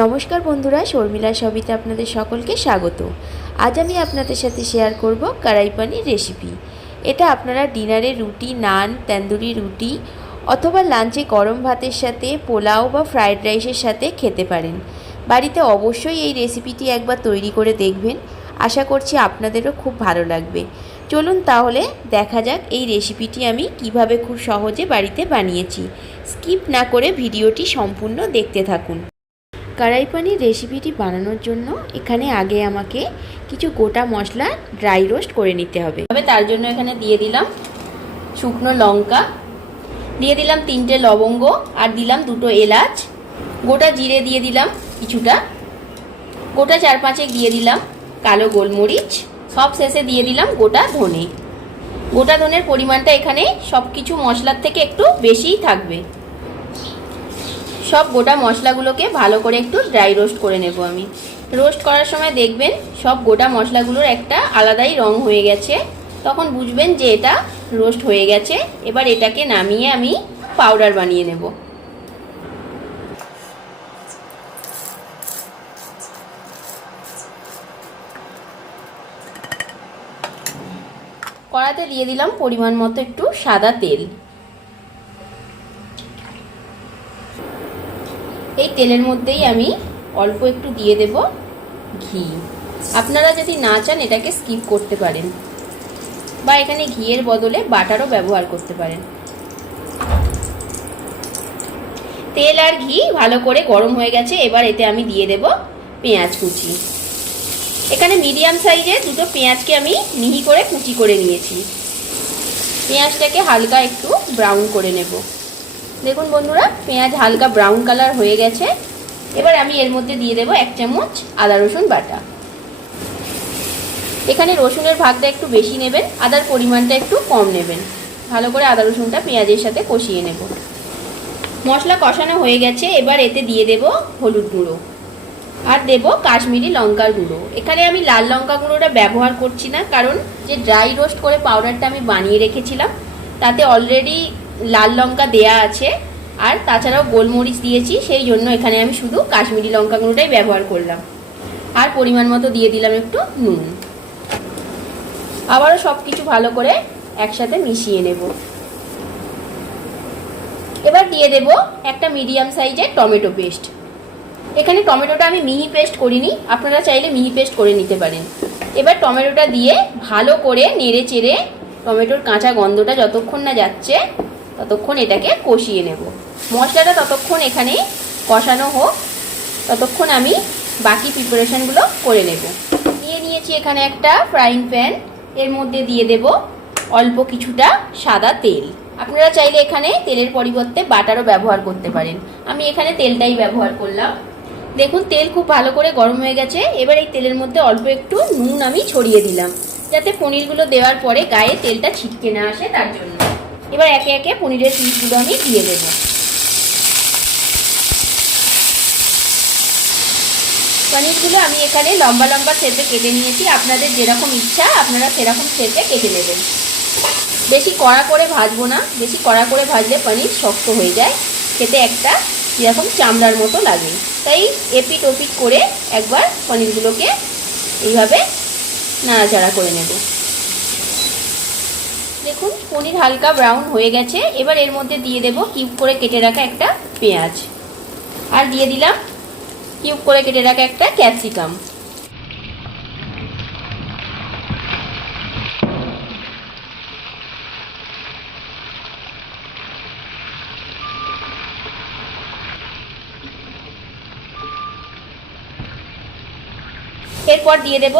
নমস্কার বন্ধুরা, শর্মিলা সবিতে আপনাদের সকলকে স্বাগত। আজ আমি আপনাদের সাথে শেয়ার করব কড়াই পানির রেসিপি। এটা আপনারা ডিনারে রুটি, নান, তন্দুরি রুটি অথবা লাঞ্চে গরম ভাতের সাথে, পোলাও বা ফ্রায়েড রাইসের সাথে খেতে পারেন। বাড়িতে অবশ্যই এই রেসিপিটি একবার তৈরি করে দেখবেন। আশা করছি আপনাদেরও খুব ভালো লাগবে। চলুন তাহলে দেখা যাক এই রেসিপিটি আমি কিভাবে খুব সহজে বাড়িতে বানিয়েছি। স্কিপ না করে ভিডিওটি সম্পূর্ণ দেখতে থাকুন। কড়াই পানির রেসিপিটি বানানোর জন্য এখানে আগে আমাকে কিছু গোটা মশলা ড্রাই রোস্ট করে নিতে হবে। তার জন্য এখানে দিয়ে দিলাম শুকনো লঙ্কা, দিয়ে দিলাম 3টে লবঙ্গ, আর দিলাম 2টো এলাচ, গোটা জিরে দিয়ে দিলাম কিছুটা, গোটা 4-5 দিয়ে দিলাম কালো গোলমরিচ, সব শেষে দিয়ে দিলাম গোটা ধনে। গোটা ধনের পরিমাণটা এখানে সব কিছু মশলার থেকে একটু বেশিই থাকবে। সব গোটা মশলাগুলোকে ভালো করে একটু ড্রাই রোস্ট করে নেব। আমি রোস্ট করার সময় দেখবেন সব গোটা মশলাগুলোর একটা আলাদাই রং হয়ে গেছে, তখন বুঝবেন যে এটা রোস্ট হয়ে গেছে। এবার এটাকে নামিয়ে আমি পাউডার বানিয়ে নেব। কড়াতে দিয়ে দিলাম পরিমাণ মতো একটু সাদা তেল। এই তেলের মধ্যেই আমি অল্প একটু দিয়ে দেব ঘি। আপনারা যদি না চান এটাকে স্কিপ করতে পারেন, বা এখানে ঘিয়ের বদলে বাটারও ব্যবহার করতে পারেন। তেল আর ঘি ভালো করে গরম হয়ে গেছে। এবার এতে আমি দিয়ে দেব পেঁয়াজ কুচি। এখানে মিডিয়াম সাইজের 2টো পেঁয়াজকে আমি মিহি করে কুচি করে নিয়েছি। পেঁয়াজটাকে হালকা একটু ব্রাউন করে নেব। দেখুন বন্ধুরা, পেঁয়াজ হালকা ব্রাউন কালার হয়ে গেছে। এবার আমি এর মধ্যে দিয়ে দেব 1 চামচ আদা রসুন বাটা। এখানে রসুনের ভাগটা একটু বেশি নেবেন, আদার পরিমাণটা একটু কম নেবেন। ভালো করে আদা রসুনটা পেঁয়াজের সাথে কষিয়ে নেব। মশলা কষানো হয়ে গেছে। এবার এতে দিয়ে দেব হলুদ গুঁড়ো, আর দেব কাশ্মীরি লঙ্কার গুঁড়ো। এখানে আমি লাল লঙ্কা গুঁড়োটা ব্যবহার করছি না, কারণ যে ড্রাই রোস্ট করে পাউডারটা আমি বানিয়ে রেখেছিলাম তাতে অলরেডি লাল লঙ্কা দেয়া আছে, আর তাছাড়াও গোলমরিচ দিয়েছি, সেই জন্য এখানে আমি শুধু কাশ্মীরি লঙ্কা গুঁড়োটাই ব্যবহার করলাম। আর পরিমাণ মতো দিয়ে দিলাম একটু নুন। আবারও সব কিছু ভালো করে একসাথে মিশিয়ে নেব। এবার দিয়ে দেব একটা মিডিয়াম সাইজের টমেটো পেস্ট। এখানে টমেটোটা আমি মিহি পেস্ট করিনি, আপনারা চাইলে মিহি পেস্ট করে নিতে পারেন। এবার টমেটোটা দিয়ে ভালো করে নেড়ে চেড়ে টমেটোর কাঁচা গন্ধটা যতক্ষণ না যাচ্ছে ততক্ষণ এটাকে কষিয়ে নেব। মশলাটা ততক্ষণ এখানে কষানো হোক, ততক্ষণ আমি বাকি প্রিপারেশনগুলো করে নেব। নিয়ে নিয়েছি এখানে একটা ফ্রাইং প্যান। এর মধ্যে দিয়ে দেব অল্প কিছুটা সাদা তেল। আপনারা চাইলে এখানে তেলের পরিবর্তে বাটারও ব্যবহার করতে পারেন। আমি এখানে তেলটাই ব্যবহার করলাম। দেখুন তেল খুব ভালো করে গরম হয়ে গেছে। এবার এই তেলের মধ্যে অল্প একটু নুন আমি ছড়িয়ে দিলাম, যাতে পনিরগুলো দেওয়ার পরে গায়ে তেলটা ছিটকে না আসে, তার জন্য। এবার একে একে পনিরের পিসগুলো আমি দিয়ে দেব। পনিরগুলো আমি এখানে লম্বা লম্বা শেপে কেটে নিয়েছি। আপনাদের যেরকম ইচ্ছা আপনারা সেরকম শেপে কেটে নেবেন। বেশি কড়া করে ভাজবো না, বেশি কড়া করে ভাজলে পনির শক্ত হয়ে যায়, খেতে একটা এরকম চামড়ার মতো লাগে। তাই এপিট ওপিট করে একবার পনিরগুলোকে এইভাবে নাড়াচাড়া করে নেব। দেখুন পনির হালকা ব্রাউন হয়ে গেছে। এবার এর মধ্যে দিয়ে দেব কিউব করে কেটে রাখা একটা পেঁয়াজ, আর দিয়ে দিলাম কিউব করে কেটে রাখা একটা ক্যাপসিকাম। এরপর দিয়ে দেব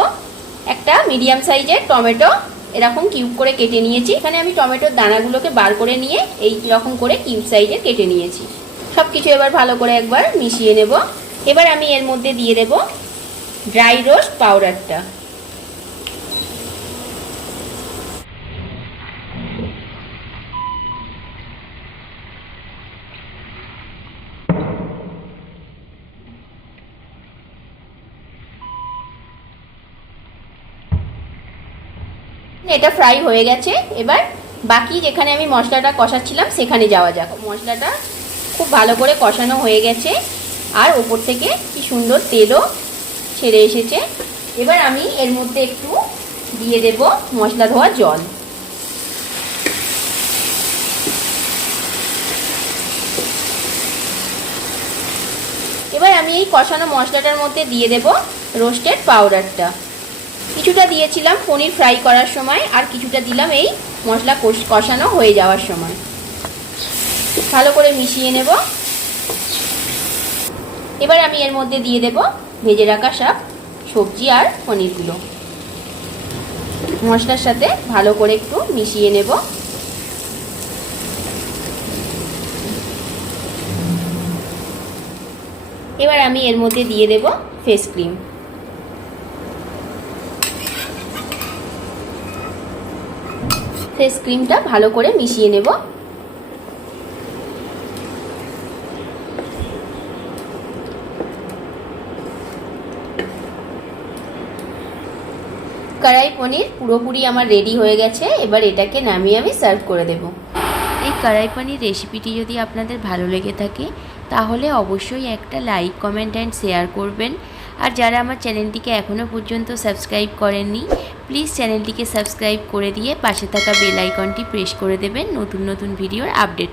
একটা মিডিয়াম সাইজের টমেটো, এরকম কিউব করে কেটে নিয়েছি। এখানে আমি টমেটোর দানাগুলোকে বার করে নিয়ে এই রকম করে কিউব সাইজের কেটে নিয়েছি। সব কিছু এবার ভালো করে একবার মিশিয়ে নেব। এবার আমি এর মধ্যে দিয়ে দেব ড্রাই রোস্ট পাউডারটা। এটা ফ্রাই হয়ে গেছে। এবার বাকি যেখানে আমি মশলাটা কষাচ্ছিলাম সেখানে যাওয়া যাক। মশলাটা খুব ভালো করে কষানো হয়ে গেছে। আর ওপর থেকে কি সুন্দর তেলও ছেড়ে এসেছে। এবার আমি এর মধ্যে একটু দিয়ে দেব মশলা ধোয়া জল। এবার আমি এই কষানো মশলাটার মধ্যে দিয়ে দেব রোস্টেড পাউডারটা। কিছুটা দিয়েছিলাম পনির ফ্রাই করার সময়, আর কিছুটা দিলাম এই মশলা কষানো হয়ে যাওয়ার সময়। ভালো করে মিশিয়ে নেব। এবার আমি এর মধ্যে দিয়ে দেব ভেজে রাখা সব সবজি আর পনিরগুলো। মশলার সাথে ভালো করে একটু মিশিয়ে নেব। এবার আমি এর মধ্যে দিয়ে দেব ফেস ক্রিম। ফেস ক্রিমটা ভালো করে মিশিয়ে নেব। কড়াই পনির পুরোপুরি আমার রেডি হয়ে গেছে। এবার এটাকে নামিয়ে আমি সার্ভ করে দেব। এই কড়াই পনির রেসিপিটি যদি আপনাদের ভালো লেগে থাকে তাহলে অবশ্যই একটা লাইক, কমেন্ট অ্যান্ড শেয়ার করবেন। আর যারা আমার চ্যানেলটিকে এখনও পর্যন্ত সাবস্ক্রাইব করেননি, প্লিজ চ্যানেলটিকে সাবস্ক্রাইব করে দিয়ে পাশে থাকা বেল আইকনটি প্রেস করে দেবেন নতুন নতুন ভিডিওর আপডেট